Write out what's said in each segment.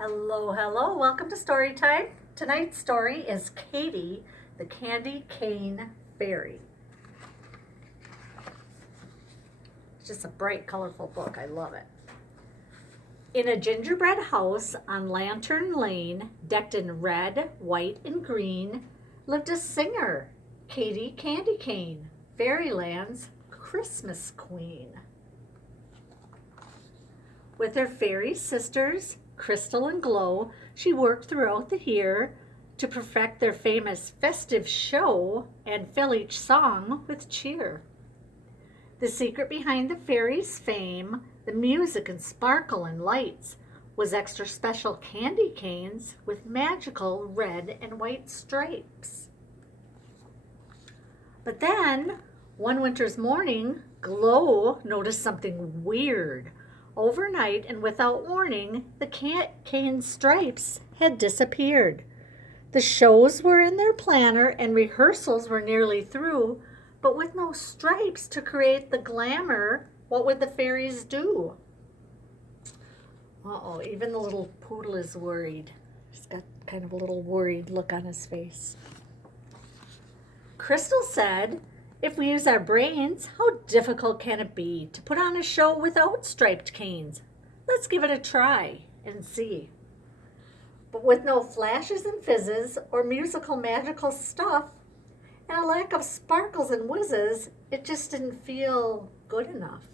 Hello, hello. Welcome to Storytime. Tonight's story is Katie, the Candy Cane Fairy. It's just a bright, colorful book. I love it. In a gingerbread house on Lantern Lane, decked in red, white, and green, lived a singer, Katie Candy Cane, Fairyland's Christmas Queen. With her fairy sisters, Crystal and Glow, she worked throughout the year to perfect their famous festive show and fill each song with cheer. The secret behind the fairies' fame, the music and sparkle and lights, was extra special candy canes with magical red and white stripes. But then, one winter's morning, Glow noticed something weird. Overnight and without warning, the cane stripes had disappeared. The shows were in their planner and rehearsals were nearly through, but with no stripes to create the glamour, what would the fairies do? Uh-oh, even the little poodle is worried. He's got kind of a little worried look on his face. Crystal said, "If we use our brains, how difficult can it be to put on a show without striped canes? Let's give it a try and see." But with no flashes and fizzes or musical magical stuff, and a lack of sparkles and whizzes, it just didn't feel good enough.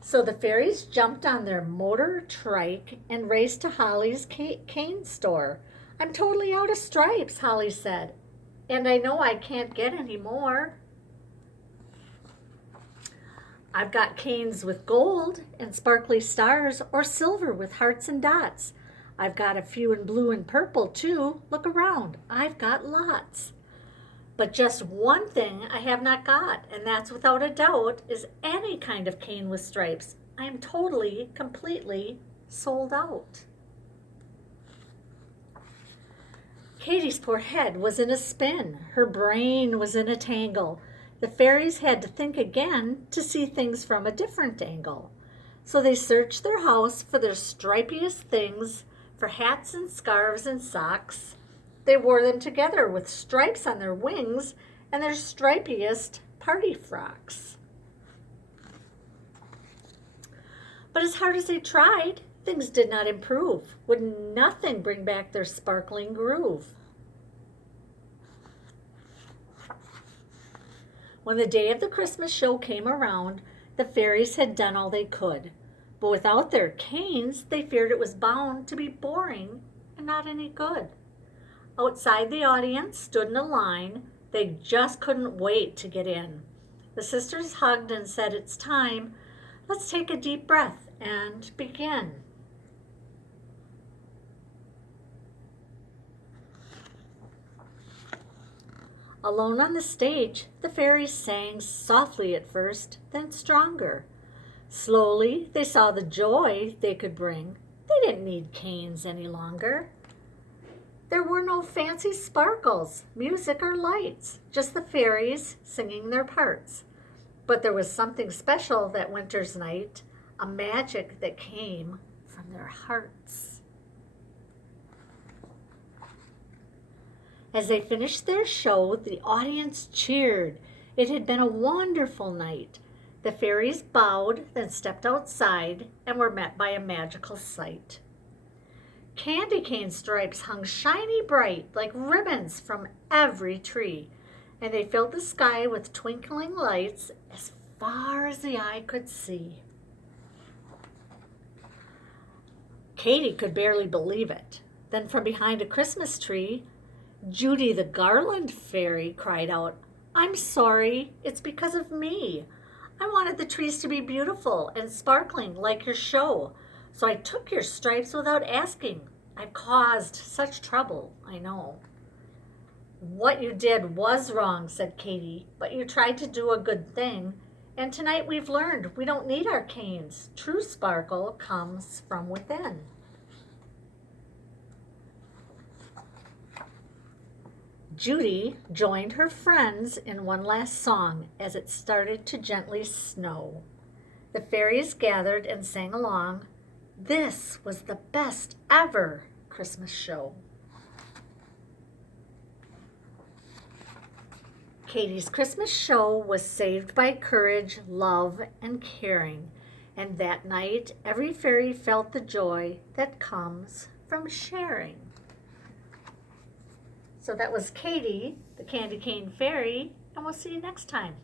So the fairies jumped on their motor trike and raced to Holly's cane store. "I'm totally out of stripes," Holly said. "And I know I can't get any more. I've got canes with gold and sparkly stars or silver with hearts and dots. I've got a few in blue and purple too. Look around, I've got lots. But just one thing I have not got, and that's without a doubt, is any kind of cane with stripes. I am totally, completely sold out." Katie's poor head was in a spin. Her brain was in a tangle. The fairies had to think again to see things from a different angle. So they searched their house for their stripiest things, for hats and scarves and socks. They wore them together with stripes on their wings and their stripiest party frocks. But as hard as they tried, things did not improve. Would nothing bring back their sparkling groove? When the day of the Christmas show came around, the fairies had done all they could. But without their canes, they feared it was bound to be boring and not any good. Outside the audience stood in a line. They just couldn't wait to get in. The sisters hugged and said, "It's time. Let's take a deep breath and begin." Alone on the stage, the fairies sang softly at first, then stronger. Slowly, they saw the joy they could bring. They didn't need canes any longer. There were no fancy sparkles, music, or lights, just the fairies singing their parts. But there was something special that winter's night, a magic that came from their hearts. As they finished their show, the audience cheered. It had been a wonderful night. The fairies bowed, then stepped outside, and were met by a magical sight. Candy cane stripes hung shiny bright like ribbons from every tree, and they filled the sky with twinkling lights as far as the eye could see. Katie could barely believe it. Then from behind a Christmas tree, Judy the garland fairy cried out, "I'm sorry, it's because of me. I wanted the trees to be beautiful and sparkling like your show, so I took your stripes without asking. I've caused such trouble, I know." "What you did was wrong," said Katie, "but you tried to do a good thing, and tonight we've learned we don't need our canes. True sparkle comes from within." Judy joined her friends in one last song as it started to gently snow. The fairies gathered and sang along. This was the best ever Christmas show. Katie's Christmas show was saved by courage, love, and caring. And that night, every fairy felt the joy that comes from sharing. So that was Katie, the Candy Cane Fairy, and we'll see you next time.